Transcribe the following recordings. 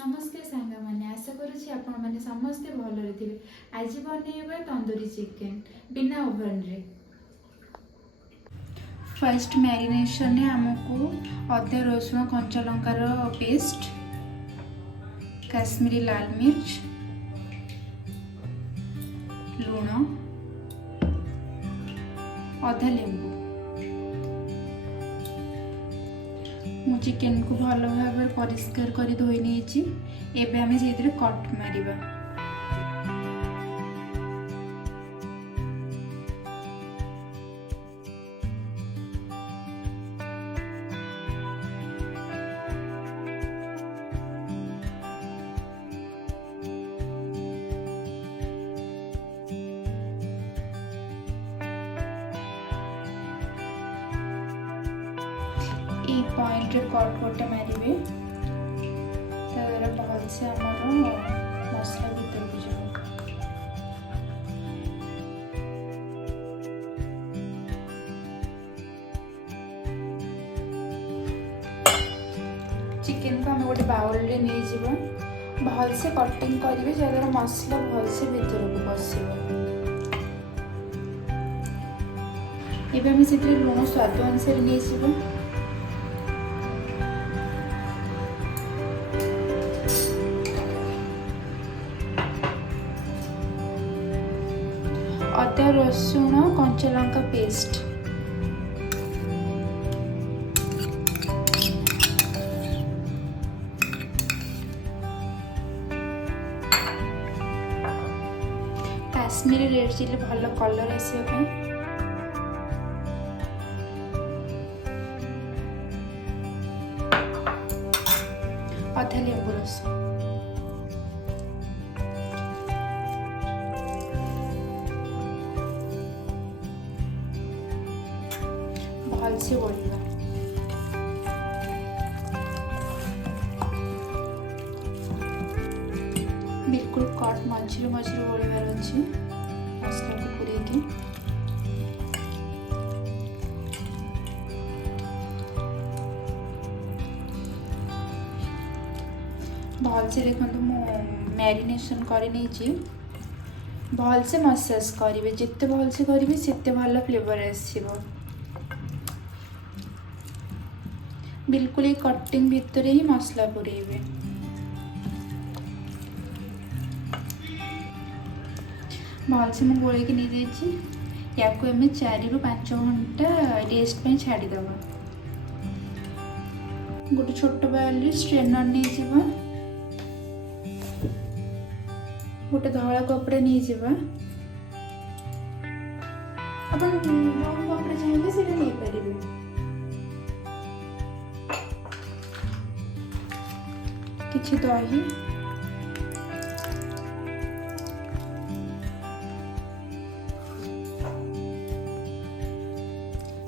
नमस्ते सांग मैंने आशा करुँच आपण मैंने समस्ते भलरे थे। आज बनइबा तंदूरी चिकेन बिना ओवन रे। फर्स्ट मैरिनेशन है आमको अदा रसुण कंचा लंकार पेस्ट, काश्मीरी लाल मिर्च, लुण, अधा लेंबू। मु चिकेन को भल भाव परिष्कार कर धोई नहीं। एबे आमे से कट मारिबा। ये पॉइंट रे कट गोटे मारे भल से आमर मसला भीतर को जाए। चिकेन को आम गोटे बाउल रे नहीं जीव भल से कटिंग करेंगे जहाँ मसला भल से भीतर को पशिब। एवं से लुण स्वाद अनुसार नहीं जीव। अदा रसुण कंचा लंका पेस्ट, काश्मीरी रेड चिली भल कलर आसवा, अधा लेंबू रस, भल से गोलिबा। बिल्कुल कट मझे मझे गोलिबार अच्छे मसला को पूरेगी। भल से देखो मैरिनेशन कर भल से मसाज करेंगे। जिते भल से करेंगे सेते भल फ्लेवर आसो। बिल्कुल ये कटिंग भितर ही मसला पुरेबे। भल से मुझे गोल नहीं या 4 ରୁ 5 घंटा रेस्ट पे छाड़ीदबा। गोटे छोट बाउल स्ट्रेनर नहीं जीवा, गोटे धला कपड़ा नहीं जीवा। अपन कपड़ा चाहिए से नहीं पारे। किछि दही,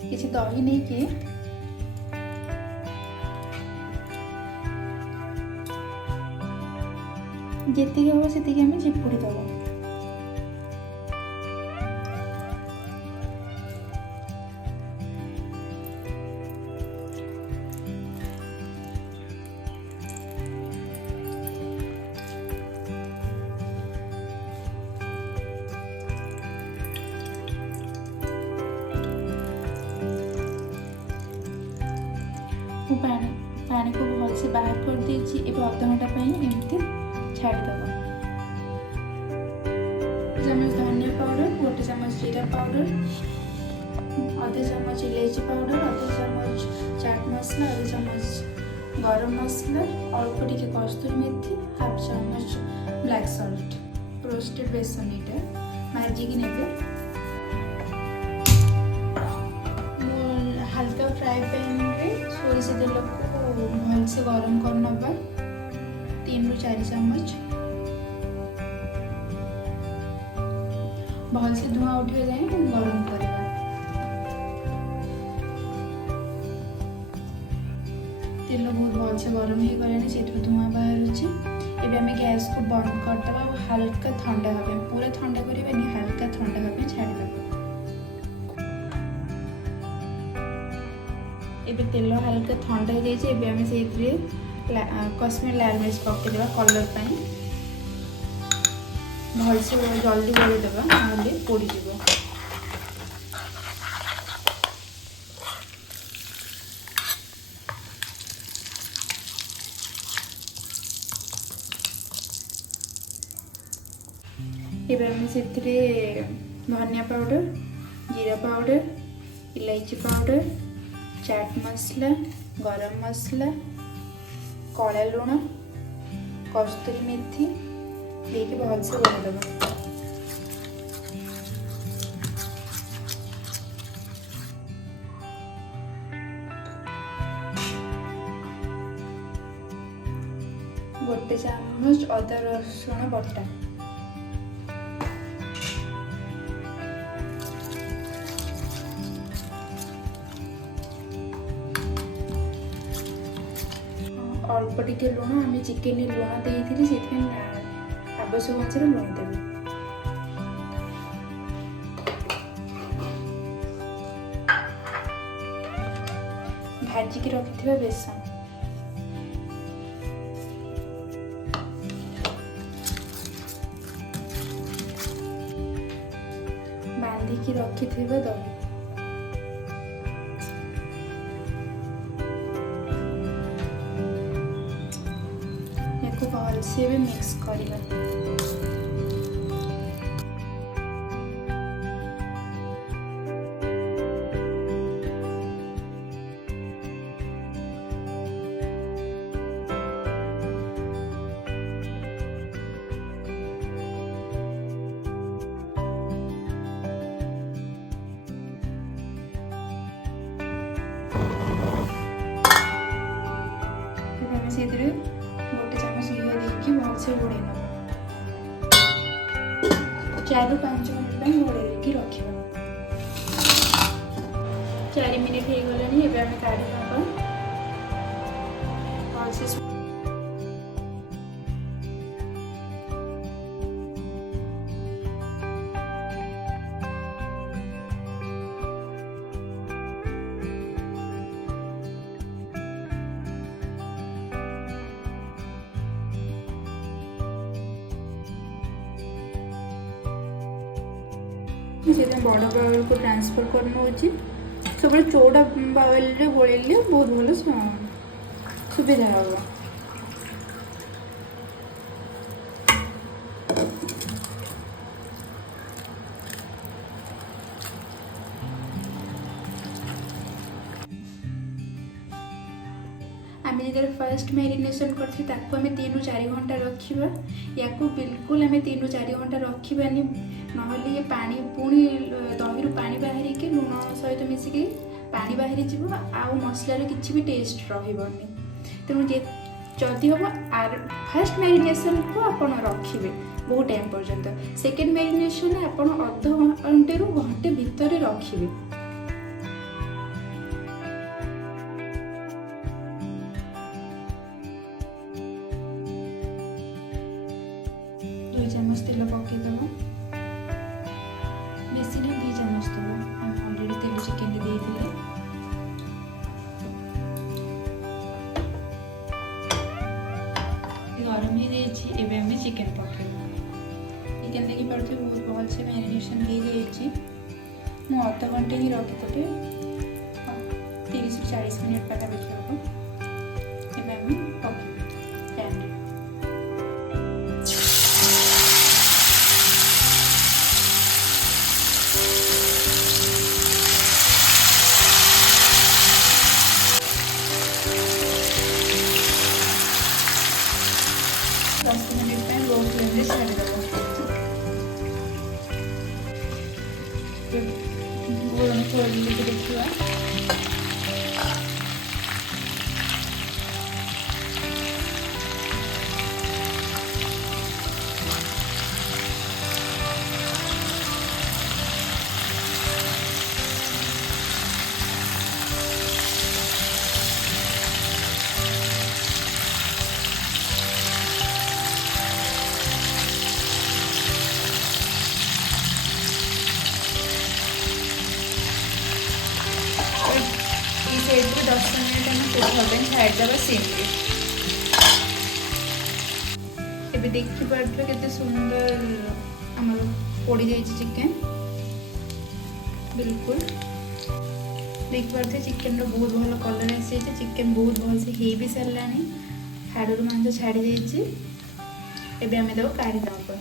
किछि दही नहीं कि जेतिक हम सेतिक हमें चिपुड़ी दबा। पानी को भल से बाहर कर देछि। एबे आधा घंटा एमती छाड़ीदबा। चमच धनिया पाउडर, गोटे चमच जीरा पाउडर, आधा चमच इलायची पाउडर, आधा चमच चाट मसला, आधा चमच गरम मसला, अल्प टिके कस्तूरी मेथी, हाफ चमच ब्लैक सॉल्ट, रोस्टेड बेसन इटा भाजिकी नेबे। हल्का फ्राई पैन रे सोरिष तेल को भल से गरम कर नबा 3 ରୁ 4 चम्मच। भल से धुआं उठे जाए गरम करवा। तेल बहुत भल से गरम ही गलानी से धुआं बाहर। एबे हमें गैस को बंद करदबा। हल्का ठंडा हबे, पूरा ठंडा करबानी, हल्का ठंडा हबे छाड़ीदबा। एबे तेल हल्का ठंडा हो जाए। एबे हमें से कश्मीर लाल मिर्च पकईदेवा कलर भलसे जल्दी गोलेदेवा ना पोड़ीज। से धनिया पाउडर, जीरा पाउडर, इलायची पाउडर, चाट मसला, गरम मसला, कला लुण, कस्तूरी मेथी देके भलसे गोलेदेवा। गोटे चामच अदा रसुण बटा, अल्प टिके लुण आम चिकेन लुण देती से आवश्यक अनुसार लुण देव। भाजिकी रखिथिबा बेसन, बांधिकी रखिथिबा दही, भलसे भी मिक्स करवा। भलसे घोड़े नब 4 ରୁ 5 मिनट घोड़े देकी रखा। 4 मिनट हो गलानी एबे आमे काढी नबा। भलसे बड़ बाउल को ट्रांसफर करना सब चौड़ा बाउल रे गोलेले बहुत भल सुविधा हम। आम जो फर्स्ट मैरिनेशन करते 3 ରୁ 4 घंटा रखा। या बिल्कुल आम 3 ରୁ 4 घंटा रखानी, ना ये पानी पुणी दही पानी बाहर के लुण सहित मिसिकी पानी बाहर जीव आउ मसलार किसी भी टेस्ट रही। तेणु जदि हम फास्ट मैरिनेशन को आपण रखिए बहुत टाइम पर्यंत, सेकेंड मैरिनेशन आप अध घंटे रू घंटे भितर रखिए। 2 ଚାମଚ तेल पकईदेव, बेसी ना 2 ଚାମଚ तेल अलरेडी तेल चिकेन देते। गरम ही देवे आम चिकेन पकड़ चिकेन देखी पार्थे बहुत भलसे मैरिनेशन हो जाए। मु अध घंटे ही रखिदेवी 30 ରୁ 40 मिनट पाखापाखि हम। देखा इस 10 मिनट हम कुक छाड़देव सिम। ଏବେ ଦେଖିପାରୁଥିବେ କେତେ ସୁନ୍ଦର ଆମର ପୋଡ଼ିଯାଇଛି ଚିକେନ୍। बिल्कुल देखिपे चिकेन बहुत भल कलर आसी चिकेन बहुत भलसे हो भी सारा हाड़ मांस छाड़ी जाइए। एबे आम काढ़ी दबा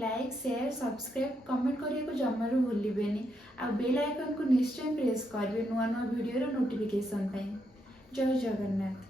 लाइक शेयर सब्सक्राइब कमेंट करने को जमारू भूलें आ बेल आइकन को निश्चय प्रेस करेंगे नुआ नुआ वीडियो नोटिफिकेशन। जय जगन्नाथ।